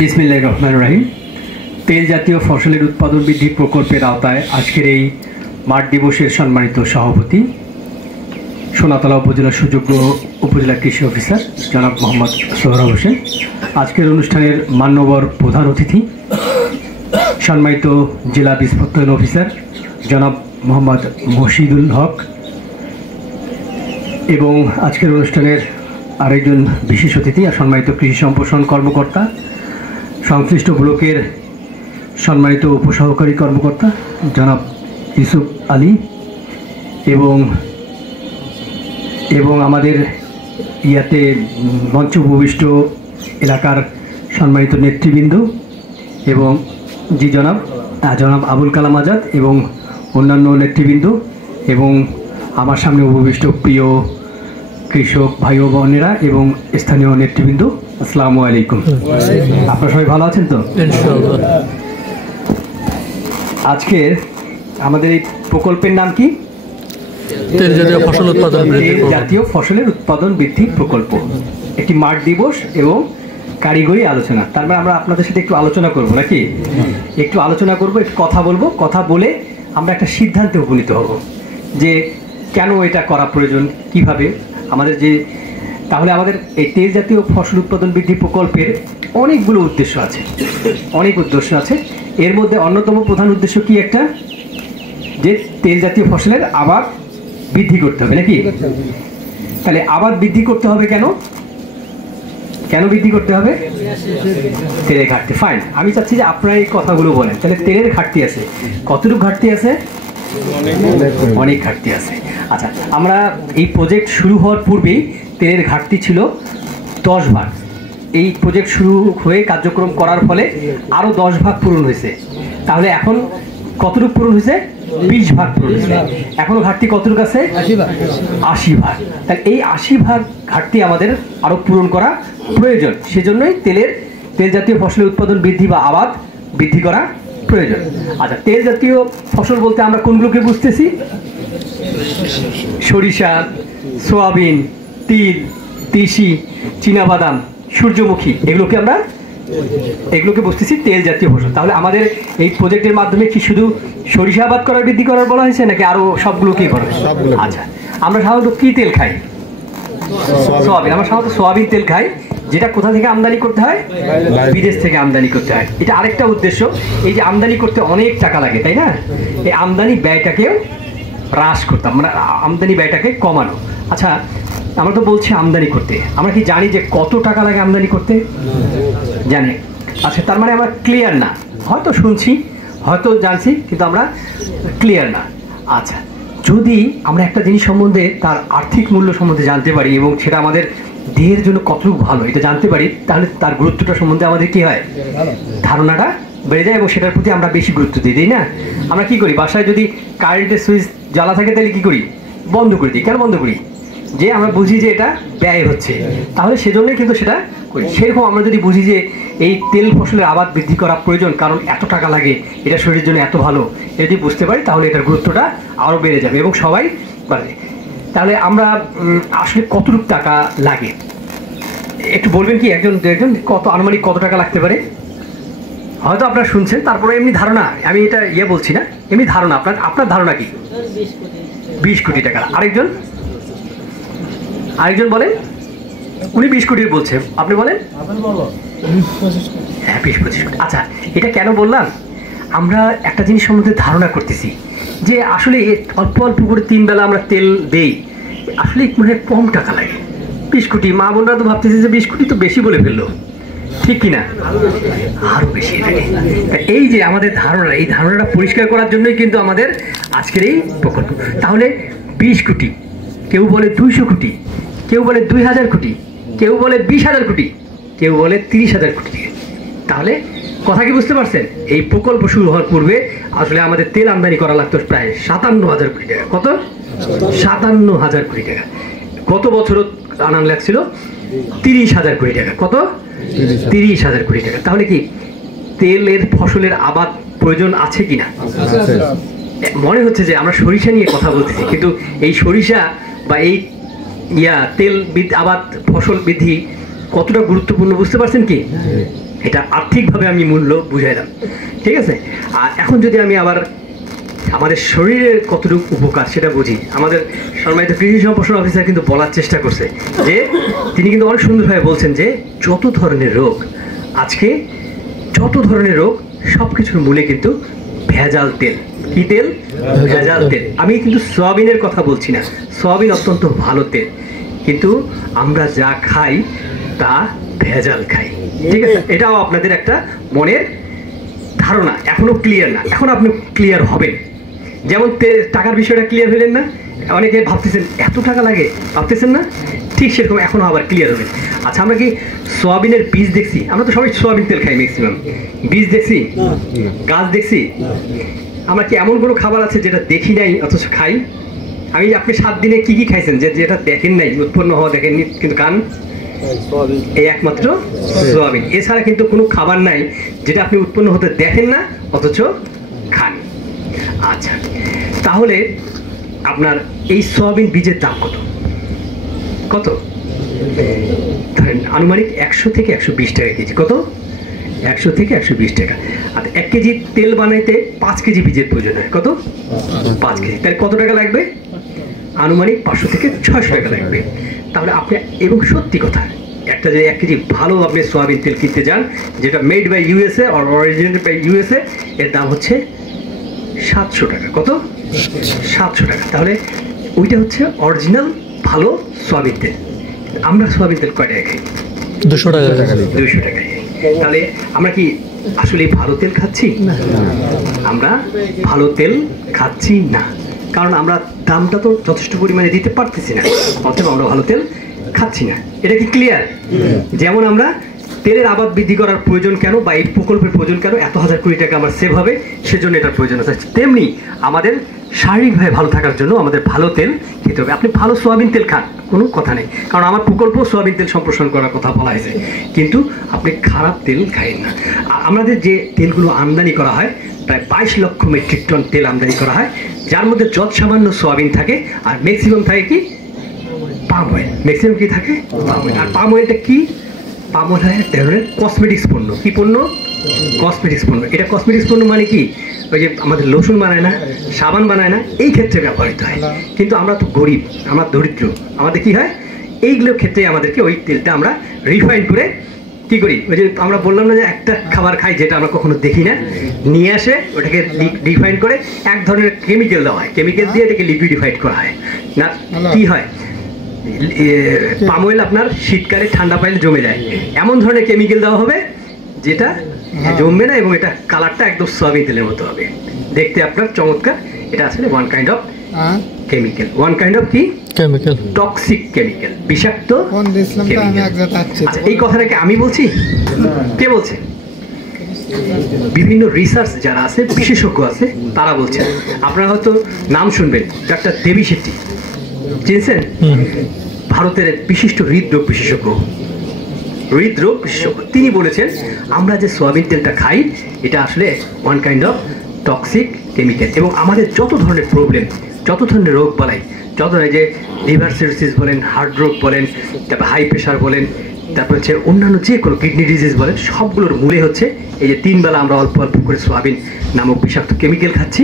বিসমিল্লাহির রহমানির রহিম। তেল জাতীয় ফসলের উৎপাদন বৃদ্ধি প্রকল্পের আওতায় আজকের এই মাঠ দিবসের সম্মানিত সভাপতি সোনাতলা উপজেলার সুযোগ্য উপজেলা কৃষি অফিসার জনাব মোহাম্মদ সোহরাব হোসেন, আজকের অনুষ্ঠানের মান্যবর প্রধান অতিথি সম্মানিত জেলা বীজ প্রত্যয়ন অফিসার জনাব মোহাম্মদ মশিদুল হক এবং আজকের অনুষ্ঠানের আরেকজন বিশেষ অতিথি আর সম্মানিত কৃষি সম্প্রসারণ কর্মকর্তা, সংশ্লিষ্ট ব্লকের সম্মানিত উপসহকারী কর্মকর্তা জনাব ইউসুফ আলী এবং আমাদের ইয়াতে মঞ্চ উপবিষ্ট এলাকার সম্মানিত নেতৃবৃন্দ এবং জনাব আবুল কালাম আজাদ এবং অন্যান্য নেতৃবৃন্দ এবং আমার সামনে উপবিষ্ট প্রিয় কৃষক ভাই ও বোনেরা এবং স্থানীয় নেতৃবৃন্দ, আসসালামু আলাইকুম। আপনারা সবাই ভালো আছেন তো? আজকে আমাদের এই প্রকল্পের নাম কি? তেল জাতীয় ফসলের উৎপাদন বৃদ্ধি প্রকল্প। একটি মাঠ দিবস এবং কারিগরি আলোচনা। তার মানে আমরা আপনাদের সাথে একটু আলোচনা করব নাকি? একটু আলোচনা করব, একটু কথা বলবো, কথা বলে আমরা একটা সিদ্ধান্তে উপনীত হব যে কেন এটা করা প্রয়োজন, কিভাবে আমাদের তাহলে আমাদের এই তেল জাতীয় ফসল উৎপাদন বৃদ্ধি প্রকল্পের অনেকগুলো উদ্দেশ্য আছে, অনেক উদ্দেশ্য আছে। এর মধ্যে অন্যতম প্রধান উদ্দেশ্য কি? একটা যে তেল জাতীয় ফসলের আবাদ বৃদ্ধি করতে হবে নাকি? তাহলে আবাদ বৃদ্ধি করতে হবে কেন? কেন বৃদ্ধি করতে হবে? তেলের ঘাটতি। ফাইন, আমি চাচ্ছি যে আপনারা এই কথাগুলো বলেন। তাহলে তেলের ঘাটতি আছে, কতটুকু ঘাটতি আছে? অনেক ঘাটতি আছে। আচ্ছা, আমরা এই প্রজেক্ট শুরু হওয়ার পূর্বেই তেলের ঘাটতি ছিল 10 ভাগ। এই প্রজেক্ট শুরু হয়ে কার্যক্রম করার ফলে আরও 10 ভাগ পূরণ হয়েছে। তাহলে এখন কতটুকু পূরণ হয়েছে? 20 ভাগ পূরণ হয়েছে। এখনো ঘাটতি কতটুকু আছে? 80 ভাগ। তাহলে এই 80 ভাগ ঘাটতি আমাদের আরও পূরণ করা প্রয়োজন। সেজন্যই তেল জাতীয় ফসলের উৎপাদন বৃদ্ধি বা আবাদ বৃদ্ধি করা প্রয়োজন। আচ্ছা, তেল জাতীয় ফসল বলতে আমরা কোনগুলোকে বুঝতেছি? সরিষা, সোয়াবিন, তিল, তিসি, চীনাবাদাম, সূর্যমুখী, এগুলোকে বুঝতেছি তেল জাতীয় ফসল। তাহলে আমাদের এই প্রজেক্টের মাধ্যমে কি শুধু সরিষা আবাদ করার বৃদ্ধি করার বলা হয়েছে নাকি আরো সবগুলোকেই করা হয়েছে? আচ্ছা, আমরা সাধারণত কি তেল খাই? সোয়াবিন। আমরা সাধারণত সোয়াবিন তেল খাই, যেটা কোথা থেকে আমদানি করতে হয়? বিদেশ থেকে আমদানি করতে হয়। এটা আরেকটা উদ্দেশ্য, এই যে আমদানি করতে অনেক টাকা লাগে, তাই না? এই আমদানি ব্যয়টাকেও হ্রাস করতাম, মানে আমদানি ব্যয়টাকে কমানো। আচ্ছা, আমরা তো বলছি আমদানি করতে, আমরা কি জানি যে কত টাকা লাগে আমদানি করতে? জানি। আচ্ছা, তার মানে আমরা ক্লিয়ার না, হয়তো শুনছি, হয়তো জানছি, কিন্তু আমরা ক্লিয়ার না। আচ্ছা, যদি আমরা একটা জিনিস সম্বন্ধে তার আর্থিক মূল্য সম্বন্ধে জানতে পারি এবং সেটা আমাদের দেহের জন্য কতটুকু ভালো এটা জানতে পারি, তাহলে তার গুরুত্বটা সম্বন্ধে আমাদের কি হয়? ধারণাটা বেড়ে যায় এবং সেটার প্রতি আমরা বেশি গুরুত্ব দিই, তাই না? আমরা কি করি, বাসায় যদি কারেন্টের সুইচ জ্বালা থাকে তাহলে কি করি? বন্ধ করে দিই। কেন বন্ধ করি? যে আমরা বুঝি যে এটা ব্যয় হচ্ছে, তাহলে সেজন্যই কিন্তু সেটা করি। সেরকম আমরা যদি বুঝি যে এই তেল ফসলের আবাদ বৃদ্ধি করা প্রয়োজন, কারণ এত টাকা লাগে, এটা শরীরের জন্য এত ভালো, যদি বুঝতে পারি তাহলে এটার গুরুত্বটা আরও বেড়ে যাবে এবং সবাই বাড়বে। তাহলে আমরা আসলে কতটুকু টাকা লাগে একটু বলবেন কি? একজন কত আনুমানিক কত টাকা লাগতে পারে? হয়তো আপনারা শুনছেন, তারপরে এমনি ধারণা, আমি এটা বলছি না, এমনি ধারণা, আপনার ধারণা কি? 20 কোটি টাকা। আরেকজন বলেন। উনি 20 কোটির বলছে, আপনি বলেন? হ্যাঁ, 20-25 কোটি। আচ্ছা, এটা কেন বললাম? আমরা একটা জিনিস সম্বন্ধে ধারণা করতেছি যে আসলে অল্প অল্প করে 3 বেলা আমরা তেল দেই, আসলে মনে কম টাকা লাগে। 20 কোটি, মা বোনরা তো ভাবতেছে যে 20 কোটি তো বেশি বলে ফেললো, ঠিক কিনা? আরো বেশি লাগে। এই যে আমাদের ধারণা, এই ধারণাটা পরিষ্কার করার জন্যই কিন্তু আমাদের আজকের এই প্রকল্প। তাহলে 20 কোটি, কেউ বলে 200 কোটি, কেউ বলে 2000 কোটি, কেউ বলে 20,000 কোটি, কেউ বলে 30,000 কোটি টাকা। তাহলে কথা কি বুঝতে পারছেন? এই প্রকল্প শুরু হওয়ার পূর্বে আসলে আমাদের তেল আমদানি করা লাগতো প্রায় 57,000 কোটি টাকা। কত? 57,000 কোটি টাকা। গত বছরও আনান লাগছিল 30,000 কোটি টাকা। কত? 30,000 কোটি টাকা। তাহলে কি তেলের ফসলের আবাদ প্রয়োজন আছে কিনা? মনে হচ্ছে যে আমরা সরিষা নিয়ে কথা বলতেছি, কিন্তু এই সরিষা বা এই তেল আবাদ ফসল বৃদ্ধি কতটা গুরুত্বপূর্ণ বুঝতে পারছেন কি? এটা আর্থিকভাবে আমি মূল্য বুঝাইলাম, ঠিক আছে। আর এখন যদি আমি আবার আমাদের শরীরের কতটুকু উপকার সেটা বুঝি, আমাদের সম্মানিত কৃষি সম্প্রসারণ অফিসার কিন্তু বলার চেষ্টা করছে যে তিনি কিন্তু অনেক সুন্দরভাবে বলছেন যে যত ধরনের রোগ আজকে, যত ধরনের রোগ সব কিছুর মূলে কিন্তু ভেজাল তেল। কি তেল? ভেজাল তেল। আমি কিন্তু সয়াবিনের কথা বলছি না, সয়াবিন অত্যন্ত ভালো তেল, কিন্তু আমরা যা খাই তা ভেজাল খাই, ঠিক আছে। এটাও আপনাদের একটা মনের ধারণা, এখনো ক্লিয়ার না। এখন আপনি ক্লিয়ার হবেন, যেমন টাকার বিষয়টা ক্লিয়ার হলেন না, অনেকে ভাবতেছেন এত টাকা লাগে, ভাবতেছেন না, ঠিক সেরকম এখনো আবার ক্লিয়ার হবেন। আচ্ছা, আমরা কি সোয়াবিনের বীজ দেখছি? আমরা তো সবাই সোয়াবিন তেল খাই ম্যাক্সিমাম। বীজ দেখছি? গাছ দেখছি? আমরা কি এমন কোনো খাবার আছে যেটা দেখি নাই অথচ খাই? আপনি 7 দিনে কি কি খাইছেন যেটা দেখেন নাই, উৎপন্ন হওয়া দেখেননি কিন্তু খান? এই একমাত্র সোয়াবিন। এছাড়া কিন্তু কোনো খাবার নাই যেটা আপনি উৎপন্ন হতে দেখেন না অথচ খান। আচ্ছা, তাহলে আপনার এই সোয়াবিন বীজের দাম কত? কত? ধরেন আনুমানিক 100 থেকে 120 টাকা কেজি। কত? 100 থেকে 120 টাকা। আর 1 কেজি তেল বানাইতে 5 কেজি বীজের প্রয়োজন হয়। কত? 5 কেজি। তাহলে কত টাকা লাগবে? আনুমানিক 500 থেকে 600 টাকা লাগবে। তাহলে আপনি, এবং সত্যি কথা, একটা যে 1 কেজি ভালো আপনি সোয়াবিন তেল কিনতে যান যেটা মেড বাই ইউএসএ আর অরিজিনেটেড বাই ইউএসএ, এর দাম হচ্ছে 700 টাকা। কত? 700 টাকা। তাহলে ওইটা হচ্ছে অরিজিনাল ভালো সোয়াবিন তেল। আমরা সোয়াবিন তেল কয় টাকা খাই? 200 টাকা। 200 টাকা। তাহলে আমরা কি আসলে ভালো তেল খাচ্ছি? আমরা ভালো তেল খাচ্ছি না, কারণ আমরা দামটা তো যথেষ্ট পরিমাণে দিতে পারতেছি না, অতএব আমরা ভালো তেল খাচ্ছি না। এটা কি ক্লিয়ার? যেমন আমরা তেলের আবাদ বৃদ্ধি করার প্রয়োজন কেন, বা এই প্রকল্পের প্রয়োজন কেন, এত হাজার কোটি টাকা আমার সেভ হবে, সেজন্য এটার প্রয়োজন আছে। তেমনি আমাদের শারীরিকভাবে ভালো থাকার জন্য আমাদের ভালো তেল খেতে হবে। আপনি ভালো সোয়াবিন তেল খান, কোনো কথা নেই, কারণ আমার প্রকল্প সোয়াবিন তেল সম্প্রসারণ করার কথা বলা হয়েছে, কিন্তু আপনি খারাপ তেল খাইন না। আমাদের যে তেলগুলো আমদানি করা হয়, প্রায় 22 লক্ষ মেট্রিক টন তেল আমদানি করা হয়, যার মধ্যে যত সামান্য সোয়াবিন থাকে, আর ম্যাক্সিমাম থাকে কি পাম অয়েল। ম্যাক্সিমাম কি থাকে? Palm oil. আর পাম অয়েলটা কি? পাম অয়েল হয় এক ধরনের কসমেটিক্স পণ্য। কি পণ্য? কসমেটিক্স পণ্য। এটা কসমেটিক্স পণ্য মানে কি? ওই যে আমাদের লোশন বানায় না, সাবান বানায় না, এই ক্ষেত্রে ব্যবহৃত হয়। কিন্তু আমরা তো গরিব, আমরা দরিদ্র, আমাদের কি হয়, এইগুলোর ক্ষেত্রে আমাদেরকে ওই তেলটা আমরা রিফাইন করে কি করি, ওই যে আমরা বললাম না যে একটা খাবার খাই যেটা আমরা কখনো দেখি না, নিয়ে আসে ওটাকে রিফাইন করে এক ধরনের কেমিক্যাল দেওয়া হয়, কেমিক্যাল দিয়ে এটাকে লিকুইডিফাইড করা হয় না। কি হয়, পাম অয়েল আপনার শীতকালে ঠান্ডা পাইলে জমে যায়, এমন ধরনের কেমিক্যাল দেওয়া হবে যেটা জমবে না, এবং এটা কালারটা একদম সোয়াবিন তেলের মতো হবে, দেখতে আপনার চমৎকার। এটা আসলে one kind of chemical, one kind of কি কেমিক্যাল, টক্সিক কেমিক্যাল, বিষাক্ত কেমিক্যাল। আচ্ছা, এই কথাটাকে আমি বলছি? কে বলছে? বিভিন্ন রিসার্চ যারা আছে, বিশেষজ্ঞ আছে, তারা বলছেন। আপনারা হয়তো নাম শুনবেন, ডাক্তার দেবী শেট্টি, চিনছেন? ভারতের বিশিষ্ট হৃদরোগ বিশেষজ্ঞ, তিনি বলেছেন আমরা যে সোয়াবিন তেলটা খাই এটা আসলে one kind of toxic chemical, এবং আমাদের যত ধরনের প্রবলেম, যত ধরনের রোগ বালাই, যত ধরনের যে লিভার সিরোসিস বলেন, হার্ট রোগ বলেন, তারপর হাই প্রেশার বলেন, তারপর হচ্ছে অন্যান্য যে কোনো কিডনি ডিজিজ বলেন, সবগুলোর মূলে হচ্ছে এই যে 3 বেলা আমরা অল্প অল্প করে সোয়াবিন নামক বিষাক্ত কেমিক্যাল খাচ্ছি,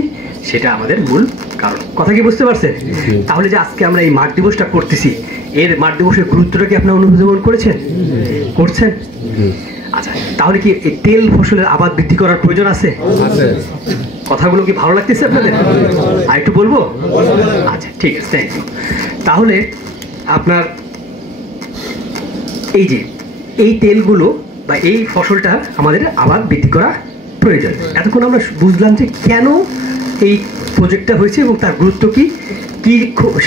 সেটা আমাদের মূল কারণ। কথা কি বুঝতে পারছেন? তাহলে যে আজকে আমরা এই মাঠ দিবসটা করতেছি, এর মাঠ দিবসের গুরুত্বটা কি আপনারা অনুধাবন করেছেন? করছেন? আচ্ছা, তাহলে কি এই তেল ফসলের আবাদ বৃদ্ধি করার প্রয়োজন আছে? কথাগুলো কি ভালো লাগতেছে আপনাদের? আর একটু বলবো? আচ্ছা, ঠিক আছে, থ্যাংক ইউ। তাহলে আপনার এই যে এই তেলগুলো বা এই ফসলটা আমাদের আবাদ বৃদ্ধি করা প্রয়োজন। এতক্ষণ আমরা বুঝলাম যে কেন এই প্রজেক্টটা হয়েছে এবং তার গুরুত্ব কি কি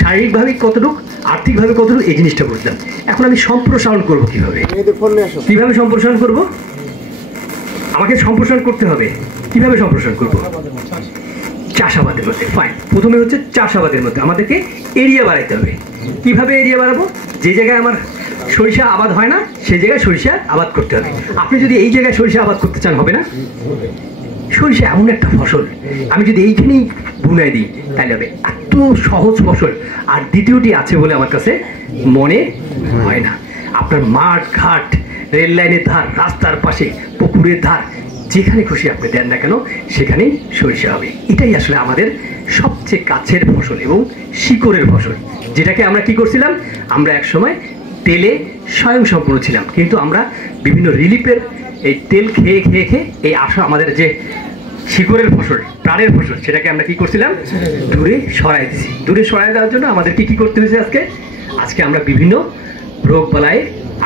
শারীরিকভাবে কতটুকু, আর্থিকভাবে কতটুকু, এই জিনিসটা বুঝলাম। এখন আমি সম্প্রসারণ করব কিভাবে সম্প্রসারণ করব? আমাকে সম্প্রসারণ করতে হবে। কিভাবে সম্প্রসারণ করব? চাষাবাদের মধ্যে। ফাইন, প্রথমে হচ্ছে চাষাবাদের মধ্যে আমাদেরকে এরিয়া বাড়াইতে হবে। কিভাবে এরিয়া বাড়াবো? যে জায়গায় আমার সরিষা আবাদ হয় না সেই জায়গায় সরিষা আবাদ করতে হবে। আপনি যদি এই জায়গায় সরিষা আবাদ করতে চান, হবে না? সরিষা এমন একটা ফসল, আমি যদি এইখানেই বুনাই দিই তাহলে হবে। এত সহজ ফসল। আর দ্বিতীয়টি আছে বলে আমার কাছে মনে হয় না। আপনার মাঠ ঘাট, রেল লাইনের ধার, রাস্তার পাশে, পুকুরের ধার, যেখানে খুশি আপনি দেন না কেন সেখানেই সরিষা হবে। এটাই আসলে আমাদের সবচেয়ে কাছের ফসল এবং শিকড়ের ফসল, যেটাকে আমরা কি করছিলাম, আমরা একসময় তেলে স্বয়ংসম্পূর্ণ ছিলাম, কিন্তু আমরা বিভিন্ন রিলিফের এই তেল খেয়ে খেয়ে খেয়ে এই আশা আমাদের যে শিকড়ের ফসল, প্রাণের ফসল, সেটাকে আমরা কি করছিলাম, দূরে সরাই দিছি। দূরে সরাই দেওয়ার জন্য আমাদেরকে কি করতে হয়েছে? আজকে আমরা বিভিন্ন রোগ বালায়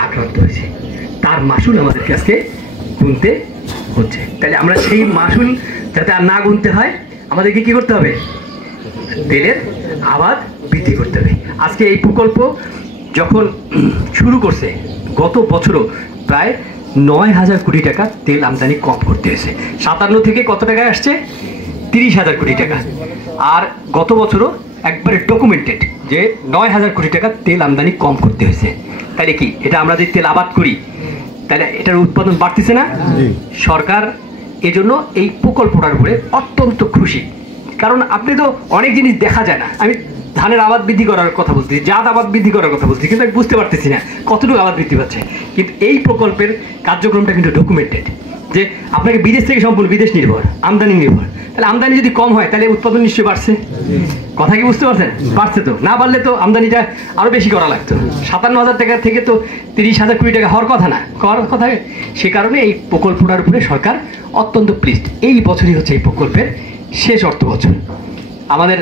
আক্রান্ত হয়েছি, তার মাসুল আমাদেরকে আজকে গুনতে হচ্ছে। তাহলে আমরা সেই মাসুল যাতে আর না গুনতে হয়, আমাদেরকে কি করতে হবে? তেলের আবাদ বৃদ্ধি করতে হবে। আজকে এই প্রকল্প যখন শুরু করছে, গত বছরও প্রায় 9,000 কোটি টাকা তেল আমদানি কম করতে হয়েছে। 57 থেকে কত টাকায় আসছে? 30,000 কোটি টাকা। আর গত বছরও একবারে ডকুমেন্টেড যে 9,000 কোটি টাকা তেল আমদানি কম করতে হয়েছে। তাহলে কি এটা আমরা যদি তেল আবাদ করি তাহলে এটার উৎপাদন বাড়তেছে না? সরকার এজন্য এই প্রকল্পটার উপরে অত্যন্ত খুশি। কারণ আপনি তো অনেক জিনিস দেখা যায় না। আমি ধানের আবাদ বৃদ্ধি করার কথা বলছি, জাত আবাদ বৃদ্ধি করার কথা বলছি, কিন্তু আমি বুঝতে পারতেছি না কতটুকু আবাদ বৃদ্ধি পাচ্ছে। কিন্তু এই প্রকল্পের কার্যক্রমটা কিন্তু ডকুমেন্টেড যে আপনাকে বিদেশ থেকে সম্পূর্ণ বিদেশ নির্ভর, আমদানি নির্ভর। তাহলে আমদানি যদি কম হয় তাহলে উৎপাদন নিশ্চয়ই বাড়ছে। কথা কি বুঝতে পারছেন? বাড়ছে তো। না বাড়লে তো আমদানিটা আরও বেশি করা লাগতো। 57,000 টাকা থেকে তো 30,000 কোটি টাকা হওয়ার কথা না, হওয়ার কথা। সে কারণে এই প্রকল্পটার উপরে সরকার অত্যন্ত প্লিজড। এই বছরই হচ্ছে এই প্রকল্পের শেষ অর্থ বছর। আমাদের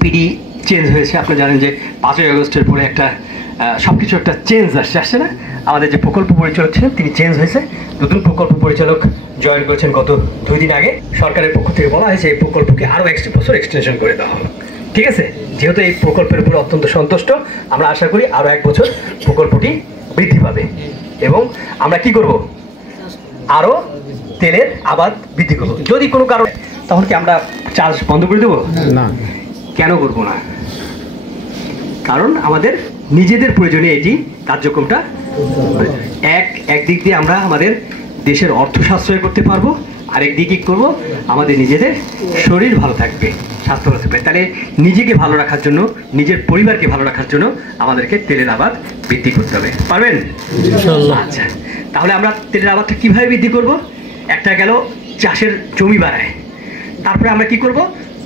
পিডি চেঞ্জ হয়েছে, আপনি জানেন যে 5ই আগস্টের পরে একটা সব কিছু একটা চেঞ্জ আসছে না। আমাদের যে প্রকল্প পরিচালক ছিলেন তিনি চেঞ্জ হয়েছে, নতুন প্রকল্প পরিচালক জয়েন করেছেন গত 2 দিন আগে। সরকারের পক্ষ থেকে বলা হয়েছে এই প্রকল্পকে আরও 1 বছর এক্সটেনশন করে দেওয়া হবে। ঠিক আছে, যেহেতু এই প্রকল্পের উপরে অত্যন্ত সন্তুষ্ট, আমরা আশা করি আরও 1 বছর প্রকল্পটি বৃদ্ধি পাবে এবং আমরা কি করব, আরও তেলের আবাদ বৃদ্ধি করব। যদি কোনো কারণে, তখন কি আমরা চাষ বন্ধ করে দেবো? না। কেন করব না? কারণ আমাদের নিজেদের প্রয়োজনে এটি কার্যক্রমটা একদিক দিয়ে আমরা আমাদের দেশের অর্থ সাশ্রয় করতে পারবো, আরেক দিকে কি করবো, আমাদের নিজেদের শরীর ভালো থাকবে, স্বাস্থ্য ভালো থাকবে। তাহলে নিজেকে ভালো রাখার জন্য, নিজের পরিবারকে ভালো রাখার জন্য আমাদেরকে তেলের আবাদ বৃদ্ধি করতে হবে। পারবেন? আচ্ছা, তাহলে আমরা তেলের আবাদটা কিভাবে বৃদ্ধি করব? একটা গেল চাষের জমি বাড়ায়, তারপরে আমরা কি করব,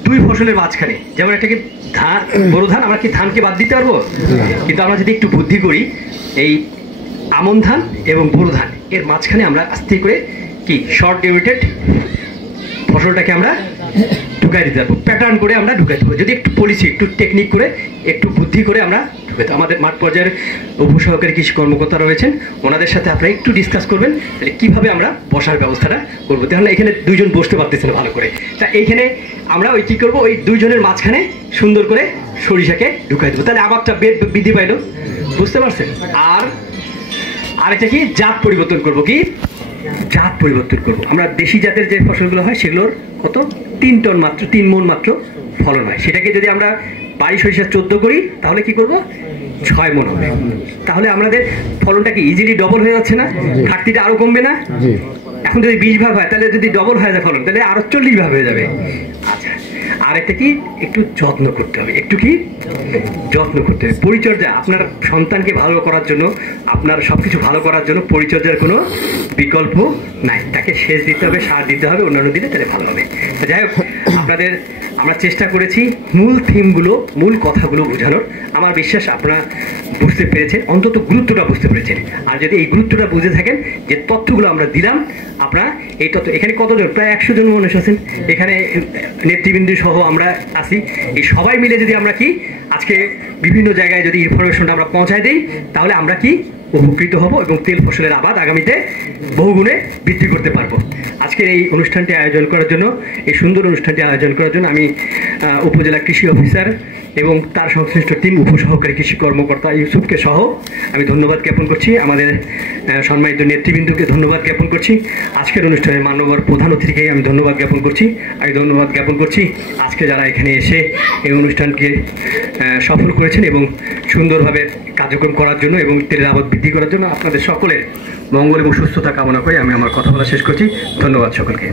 2 ফসলের মাঝখানে, যেমন এটাকে ধান, বড় ধান, আমরা কি ধানকে বাদ দিতে পারবো? কিন্তু আমরা যদি একটু বুদ্ধি করি, এই আমন ধান এবং বড় ধান এর মাঝখানে আমরা আস্তে করে কি শর্ট ডিউরেটেড ফসলটাকে আমরা ঢুকাই দিতে পারবো, প্যাটার্ন করে আমরা ঢুকাই দেবো। যদি একটু পলিসি, একটু টেকনিক করে, একটু বুদ্ধি করে আমরা ঢুকাই দেবো। আমাদের মাঠ পর্যায়ের উপসহকারী কৃষি কর্মকর্তা রয়েছেন, ওনাদের সাথে আপনারা একটু ডিসকাস করবেন তাহলে কীভাবে আমরা বসার ব্যবস্থাটা করবো। তাহলে এখানে 2 জন বসতে পারতেছে না ভালো করে, তা এইখানে আমরা ওই কী করবো, ওই 2 জনের মাঝখানে সুন্দর করে সরিষাকে ঢুকাই দেবো, তাহলে আবাদটা বৃদ্ধি পাইল। বুঝতে পারছেন? আর আরেকটা কি, জাত পরিবর্তন করব। কি জাত পরিবর্তন করব? আমরা দেশি জাতের যে ফসলগুলো হয় সেগুলোর কত 3 টন মাত্র, 3 মণ মাত্র ফলন হয়। সেটাকে যদি আমরা বাড়ি সরিষা 14 করি তাহলে কি করব, 6 মণ হবে। তাহলে আমাদের ফলনটা কি ইজিলি ডবল হয়ে যাচ্ছে না? ঘাটতিটা আরো কমবে না? এখন যদি 20 ভাগ হয় তাহলে যদি ডবল হয়ে যায় ফলন, তাহলে আরো 40 ভাগ হয়ে যাবে। আচ্ছা, আর একটা কি, একটু যত্ন করতে হবে, একটু কি যত্ন করতে হবে, পরিচর্যা। আপনার সন্তানকে ভালো করার জন্য, আপনার সবকিছু ভালো করার জন্য পরিচর্যার কোনো বিকল্প নাই। তাকে সেচ দিতে হবে, সার দিতে হবে, অন্যান্য দিলে তাহলে ভালো হবে। যাই হোক, আপনাদের আমরা চেষ্টা করেছি মূল থিমগুলো, মূল কথাগুলো বোঝানোর। আমার বিশ্বাস আপনারা বুঝতে পেরেছেন, অন্তত গুরুত্বটা বুঝতে পেরেছেন। আর যদি এই গুরুত্বটা বুঝে থাকেন, যে তথ্যগুলো আমরা দিলাম, আপনারা এই তথ্য, এখানে কতজন, প্রায় 100 জন মানুষ আছেন এখানে, নেতৃবৃন্দ সহ আমরা আছি, এই সবাই মিলে যদি আমরা কি আজকে বিভিন্ন জায়গায় যদি ইনফরমেশনটা আমরা পৌঁছায় দিই, তাহলে আমরা কি উপকৃত হব এবং তেল ফসলের আবাদ আগামীতে বহুগুণে বৃদ্ধি করতে পারবো। আজকের এই অনুষ্ঠানটি আয়োজন করার জন্য, এই সুন্দর অনুষ্ঠানটি আয়োজন করার জন্য আমি উপজেলা কৃষি অফিসার এবং তার সংশ্লিষ্ট টিম, উপসহকারী কৃষি কর্মকর্তা ইউসুফকে সহ আমি ধন্যবাদ জ্ঞাপন করছি। আমাদের সম্মানিত নেতৃবৃন্দকে ধন্যবাদ জ্ঞাপন করছি। আজকের অনুষ্ঠানের মান্যবর প্রধান অতিথিকে আমি ধন্যবাদ জ্ঞাপন করছি। আমি ধন্যবাদ জ্ঞাপন করছি আজকে যারা এখানে এসে এই অনুষ্ঠানকে সফল করেছেন এবং সুন্দরভাবে কার্যক্রম করার জন্য এবং তেলের আবাদ বৃদ্ধি করার জন্য আপনাদের সকলের মঙ্গল এবং সুস্থতা কামনা করে আমি আমার কথা বলা শেষ করছি। ধন্যবাদ সকলকে।